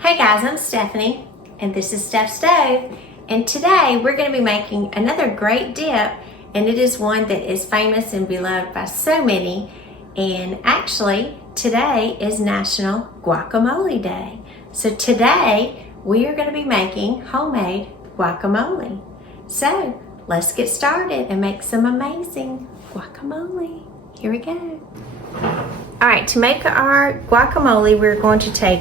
Hey guys, I'm Stephanie, and this is Steph's Stove, and today we're going to be making another great dip, and it is one that is famous and beloved by so many, and actually today is National Guacamole Day. So today we are going to be making homemade guacamole. So let's get started and make some amazing guacamole. Here we go. Alright, to make our guacamole, we're going to take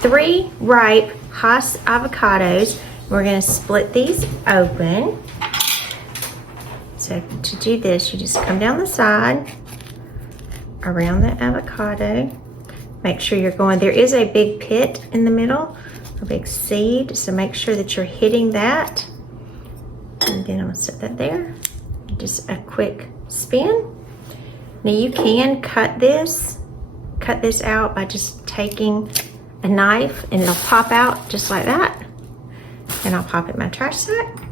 3 ripe Hass avocados. We're going to split these open. So to do this, you just come down the side around the avocado. Make sure you're going, there is a big pit in the middle, a big seed, so make sure that you're hitting that. And then I'm going to set that there. Just a quick spin. Now you can cut this out by just taking a knife and it'll pop out just like that. And I'll pop it in my trash sack.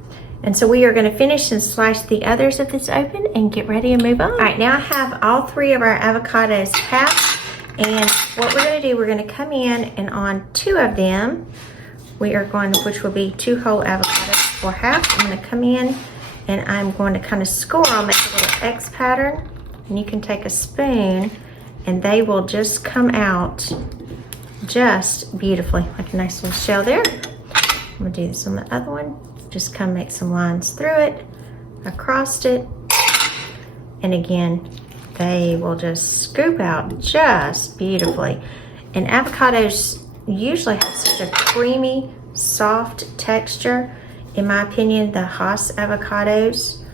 And so we are going to finish and slice the others of this open and get ready and move on. All right, now I have all 3 of our avocados halved. And what we're going to do, we're going to come in and on 2 of them, we are going to, which will be 2 whole avocados for half. I'm going to come in and I'm going to kind of score. I'll make a little X pattern. And you can take a spoon and they will just come out just beautifully, like a nice little shell there. I'm gonna do this on the other one. Just come make some lines through it, across it, and again, they will just scoop out just beautifully. And avocados usually have such a creamy, soft texture. In my opinion, the Hass avocados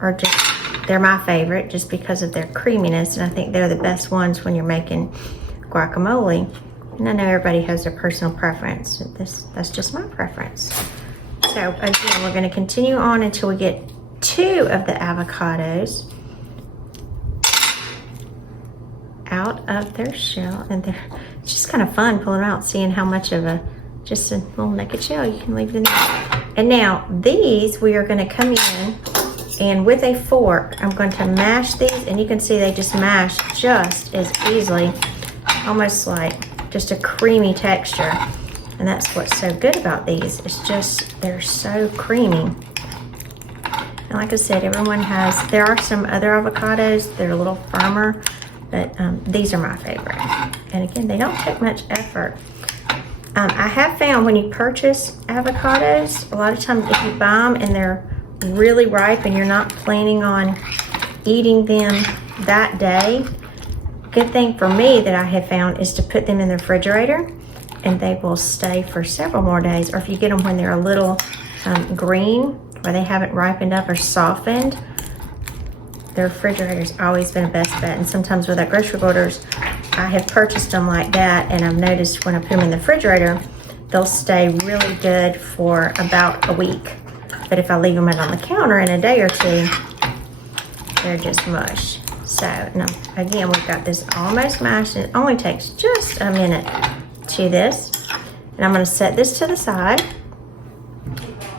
are just, they're my favorite just because of their creaminess, and I think they're the best ones when you're making guacamole. And I know everybody has their personal preference. That's just my preference. So again, we're going to continue on until we get 2 of the avocados out of their shell, and it's just kind of fun pulling them out, seeing how much of just a little naked shell you can leave in there. And now these we are going to come in. And with a fork, I'm going to mash these, and you can see they just mash just as easily, almost like just a creamy texture. And that's what's so good about these. It's just, they're so creamy. And like I said, everyone has, there are some other avocados that are a little firmer, but these are my favorite. And again, they don't take much effort. I have found when you purchase avocados, a lot of times if you buy them and they're really ripe and you're not planning on eating them that day, good thing for me that I have found is to put them in the refrigerator and they will stay for several more days. Or if you get them when they're a little green, where they haven't ripened up or softened, the refrigerator's always been a best bet. And sometimes with our grocery orders, I have purchased them like that, and I've noticed when I put them in the refrigerator, they'll stay really good for about a week. But if I leave them out on the counter in a day or 2, they're just mush. So, now, again, we've got this almost mashed, and it only takes just a minute to this. And I'm going to set this to the side.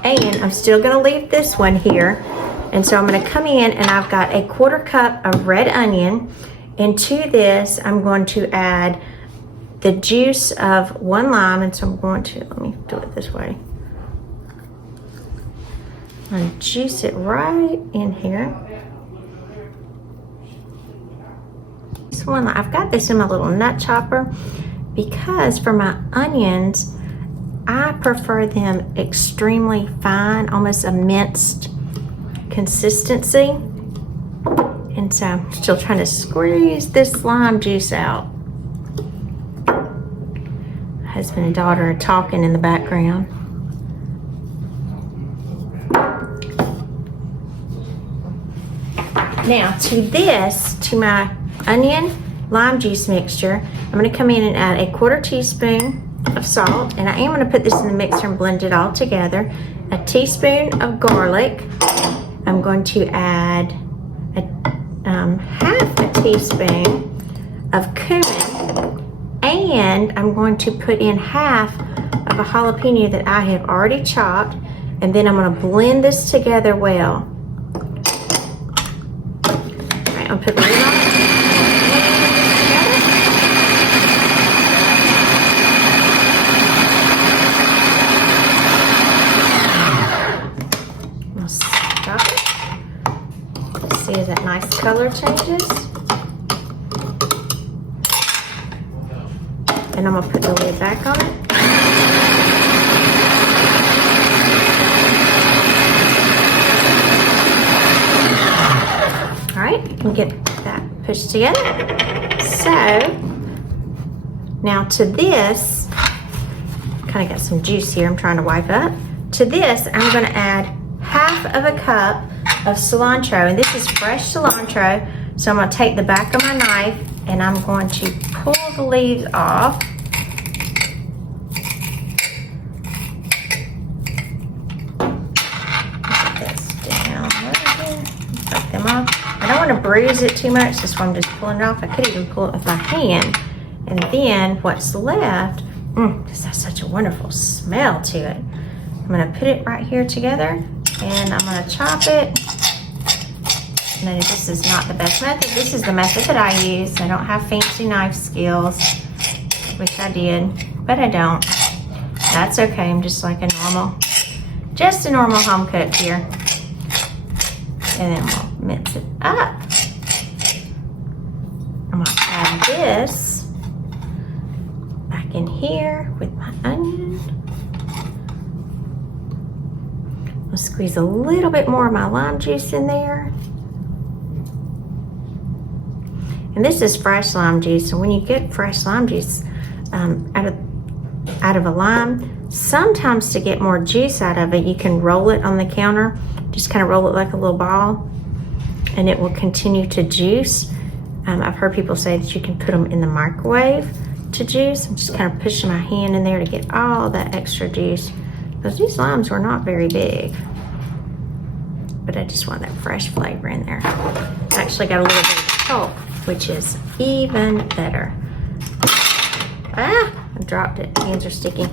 And I'm still going to leave this one here. And so I'm going to come in, and I've got a 1/4 cup of red onion. And to this, I'm going to add the juice of 1 lime. And so I'm going to, let me do it this way. I'm going to juice it right in here. This one, I've got this in my little nut chopper because for my onions, I prefer them extremely fine, almost a minced consistency. And so I'm still trying to squeeze this lime juice out. Husband and daughter are talking in the background. Now to this, to my onion lime juice mixture, I'm going to come in and add a 1/4 teaspoon of salt, and I am going to put this in the mixer and blend it all together. A teaspoon of garlic. I'm going to add half a teaspoon of cumin, and I'm going to put in half of a jalapeno that I have already chopped, and then I'm going to blend this together well. I'll put the lid on. nice color changes. And I'm gonna put the lid back on it. All right, you can get that pushed together. So now to this, kind of got some juice here I'm trying to wipe up. To this, I'm gonna add half of a cup of cilantro, and this is fresh cilantro. So I'm gonna take the back of my knife and I'm going to pull the leaves off. Put this down right here. Take them off. I don't want to bruise it too much, that's why I'm just pulling it off. I could even pull it with my hand. And then what's left, this has such a wonderful smell to it. I'm gonna put it right here together and I'm gonna chop it. No, this is not the best method. This is the method that I use. I don't have fancy knife skills. Wish I did, but I don't. That's okay, I'm just like a normal home cook here. And then we'll mix it up. I'm gonna add this back in here with my onion. I'll squeeze a little bit more of my lime juice in there. And this is fresh lime juice, and when you get fresh lime juice out of a lime, sometimes to get more juice out of it, you can roll it on the counter. Just kind of roll it like a little ball, and it will continue to juice. I've heard people say that you can put them in the microwave to juice. I'm just kind of pushing my hand in there to get all that extra juice, because these limes were not very big. But I just want that fresh flavor in there. I actually got a little bit of pulp, which is even better. I dropped it. Hands are sticky. All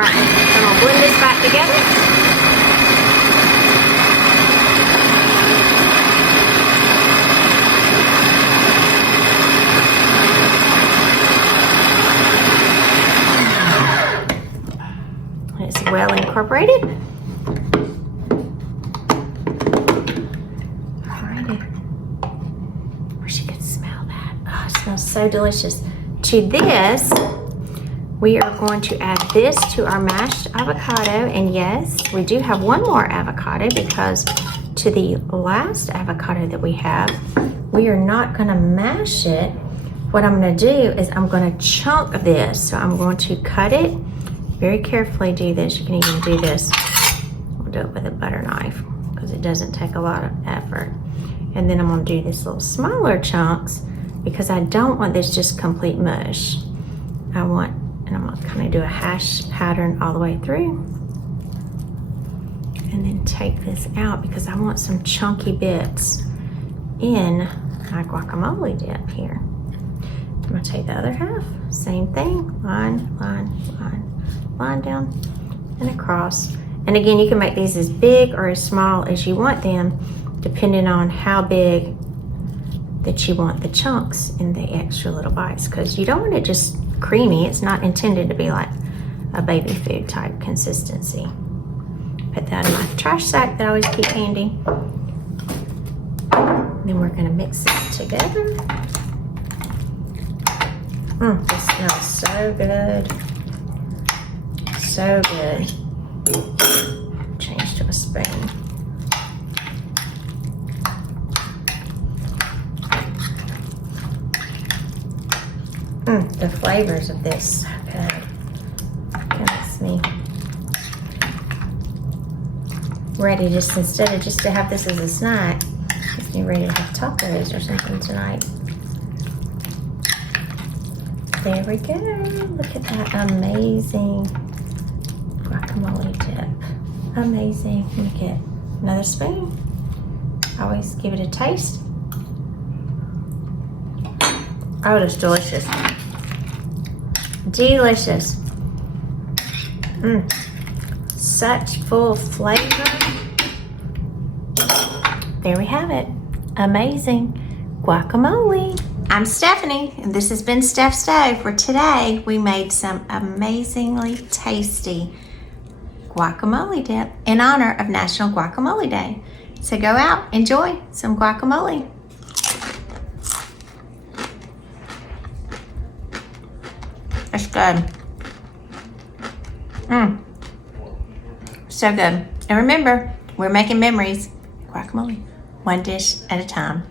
right, I'm gonna blend this back together. It's well incorporated. Alrighty. Wish you could smell that. Oh, it smells so delicious. To this, we are going to add this to our mashed avocado. And yes, we do have one more avocado, because to the last avocado that we have, we are not gonna mash it. What I'm gonna do is I'm gonna chunk this. So I'm going to cut it. Very carefully do this. You can even do this. We'll do it with a butter knife because it doesn't take a lot of effort. And then I'm gonna do this little smaller chunks because I don't want this just complete mush. And I'm gonna kind of do a hash pattern all the way through. And then take this out because I want some chunky bits in my guacamole dip here. I'm gonna take the other half, same thing, line, line, line. Line down and across. And again, you can make these as big or as small as you want them, depending on how big that you want the chunks in the extra little bites, because you don't want it just creamy. It's not intended to be like a baby food type consistency. Put that in my trash sack that I always keep handy. Then we're gonna mix it together. This smells so good. So good. Change to a spoon. The flavors of this, so good. Goodness me. Ready just instead of just to have this as a snack, just be ready to have tacos or something tonight. There we go. Look at that amazing guacamole dip. Amazing. Let me get another spoon. Always give it a taste. Oh, it's delicious. Delicious. Such full flavor. There we have it. Amazing guacamole. I'm Stephanie, and this has been Steph Stove, where today we made some amazingly tasty guacamole dip in honor of National Guacamole Day. So go out, enjoy some guacamole. good. So good. And remember, we're making memories. Guacamole. One dish at a time.